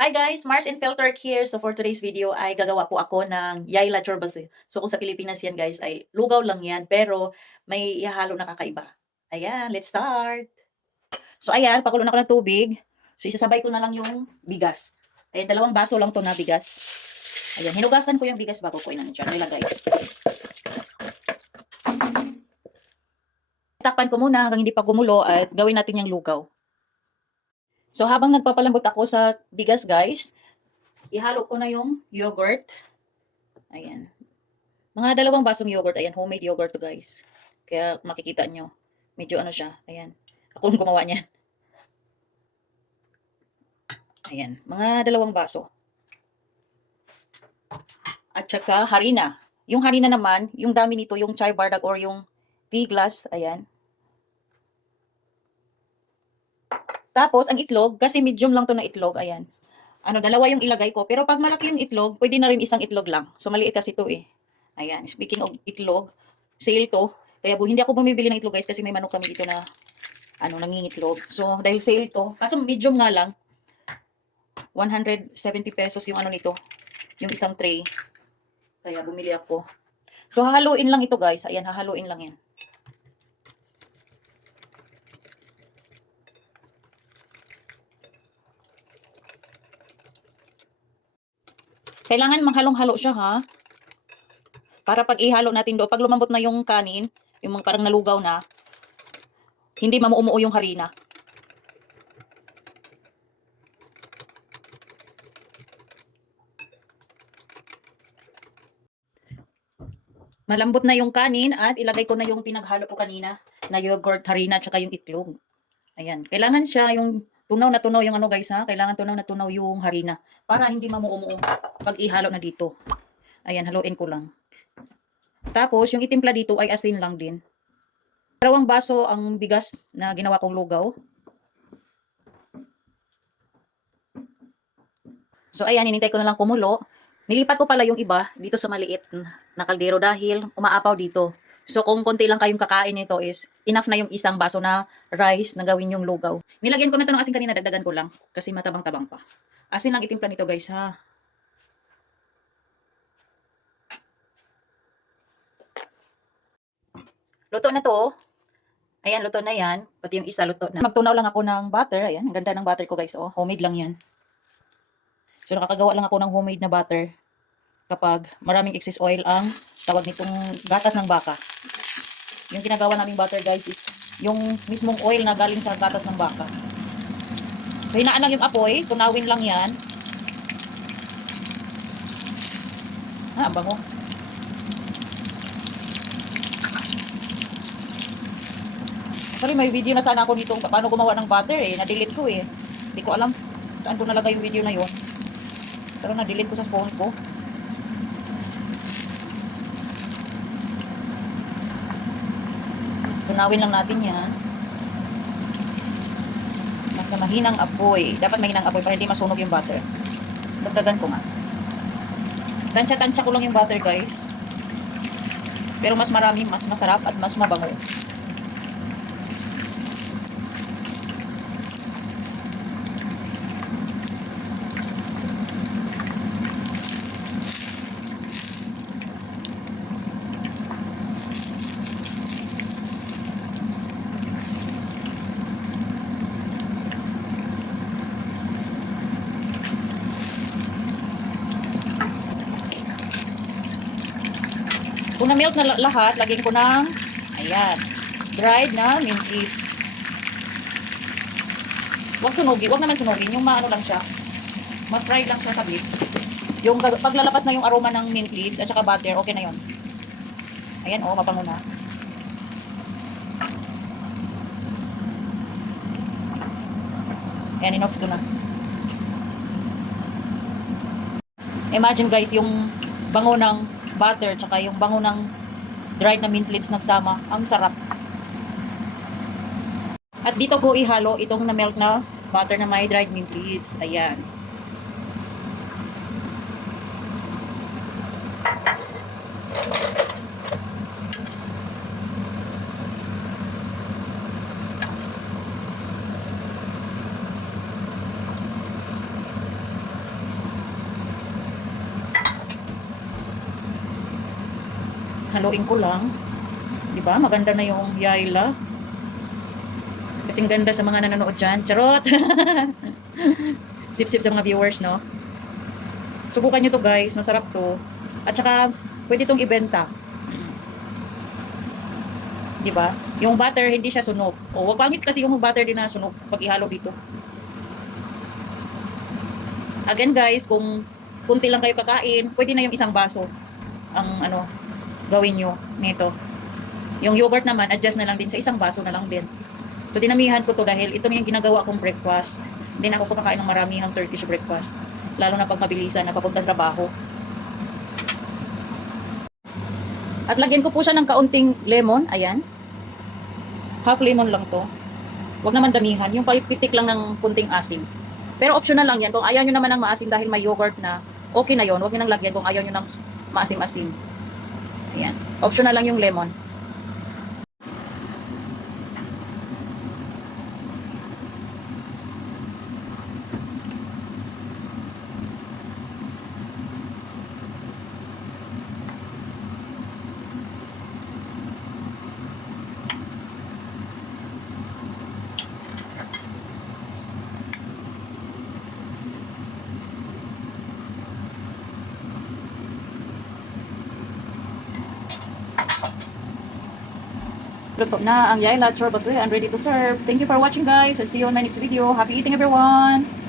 Hi guys, Mars and Filtered here. So for today's video ay gagawa po ako ng yay la chorbase. So kung sa Pilipinas yan guys ay lugaw lang yan pero may ihahalo na kakaiba. Ayan, let's start. So ayan, pakulo na ako ng tubig. So isasabay ko na lang yung bigas. Ayan, 2 baso lang to na bigas. Ayan, hinugasan ko yung bigas bago ko nilagay. Takpan ko muna hanggang hindi pa gumulo at gawin natin yung lugaw. So habang nagpapalambot ako sa bigas guys, ihalo ko na yung yogurt. Ayan. Mga 2 basong yogurt. Ayan, homemade yogurt to guys. Kaya makikita nyo. Medyo ano siya. Ayan. Ako yung gumawa niyan. Ayan. Mga 2 baso. At saka harina. Yung harina naman, yung dami nito, yung chai bardak or yung tea glass. Ayan. Tapos, ang itlog, kasi medium lang to na itlog. Ayan. 2 yung ilagay ko. Pero pag malaki yung itlog, pwede na rin isang itlog lang. So, maliit kasi to eh. Ayan. Speaking of itlog, sale to. Kaya hindi ako bumibili ng itlog guys kasi may manok kami dito na nangingitlog. So, dahil sale to, kaso medium nga lang, 170 pesos yung nito, yung isang tray. Kaya bumili ako. So, hahaluin lang ito guys. Ayan, hahaluin lang yan. Kailangan manghalong-halo siya ha. Para pag ihalo natin doon, pag lumambot na yung kanin, yung mga parang nalugaw na, hindi mamuumuo yung harina. Malambot na yung kanin at ilagay ko na yung pinaghalo ko kanina na yogurt, harina, tsaka yung itlog. Ayan. Kailangan siya yung tunaw na tunaw yung guys ha. Kailangan tunaw na tunaw yung harina para hindi mamuumuo pag ihalo na dito. Ayan, haluin ko lang. Tapos, yung itimpla dito ay asin lang din. 2 baso ang bigas na ginawa kong lugaw. So, ayan, hinintay ko na lang kumulo. Nilipat ko pala yung iba dito sa maliit na kaldero dahil umaapaw dito. So, kung konti lang kayong kakain nito is enough na yung 1 baso na rice na gawin yung lugaw. Nilagyan ko na ito ng asin kanina, dagdagan ko lang kasi matabang-tabang pa. Asin lang itimpla nito guys ha. Luto na to. Ayan, luto na yan. Pati yung isa luto na. Magtunaw lang ako ng butter. Ayan, ang ganda ng butter ko guys. Oh, homemade lang yan. So, nakakagawa lang ako ng homemade na butter kapag maraming excess oil ang tawag nitong gatas ng baka. Yung ginagawa naming butter guys is yung mismong oil na galing sa gatas ng baka. So, hinaan lang yung apoy. Tunawin lang yan. Bango. Sorry, may video na sana ako nitong paano gumawa ng butter eh. Na-delete ko eh. Hindi ko alam saan ko nalagay yung video na yun. Pero na-delete ko sa phone ko. Tunawin lang natin yan. Nasa mahinang apoy. Dapat mahinang apoy para hindi masunog yung butter. Dagdagan ko nga. Tansya-tansya ko lang yung butter guys. Pero mas marami, mas masarap at mas mabango. Kung na-melt na lahat, lagyan ko ng, ayan, dried na mint leaves. Huwag sunugin, huwag naman sunugin, yung maano lang siya, ma-fry lang siya saglit. Yung paglalabas na yung aroma ng mint leaves at saka butter, okay na yon. Ayan, oh, mabango na. Ayan, enough ko na. Imagine guys, yung bango ng butter tsaka yung bango ng dried na mint leaves nagsama. Ang sarap. At dito ko ihalo itong na-melt na butter na may dried mint leaves. Ayan. Haluin ko lang. 'Di ba? Maganda na yung yayla. Kasing ganda sa mga nanonood dyan. Charot! Sip-sip sa mga viewers, no? Subukan nyo to guys. Masarap to. At saka, pwede tong ibenta. 'Di ba? Yung butter, hindi siya sunog. O, wag pangit kasi yung butter din na sunog pag ihalo dito. Again guys, kung kunti lang kayo kakain, pwede na yung isang baso ang ano, gawin nyo nito. Yung yogurt naman, adjust na lang din sa isang baso na lang din. So, dinamihan ko to dahil ito na yung ginagawa kong breakfast. Hindi na ako kumakain ng maramihang Turkish breakfast. Lalo na pag mabilisan na papuntang trabaho. At lagyan ko po siya ng kaunting lemon. Ayan. Half lemon lang to. Huwag naman damihan. Yung pitik lang ng kunting asim. Pero optional lang yan. Kung ayaw nyo naman ng maasim dahil may yogurt na, okay na yon. Huwag nyo nang lagyan kung ayaw nyo ng maasim-asim. Ayan. Optional lang yung lemon. Luto na ang yayla chorba and ready to serve. Thank you for watching guys. I'll see you on my next video. Happy eating everyone!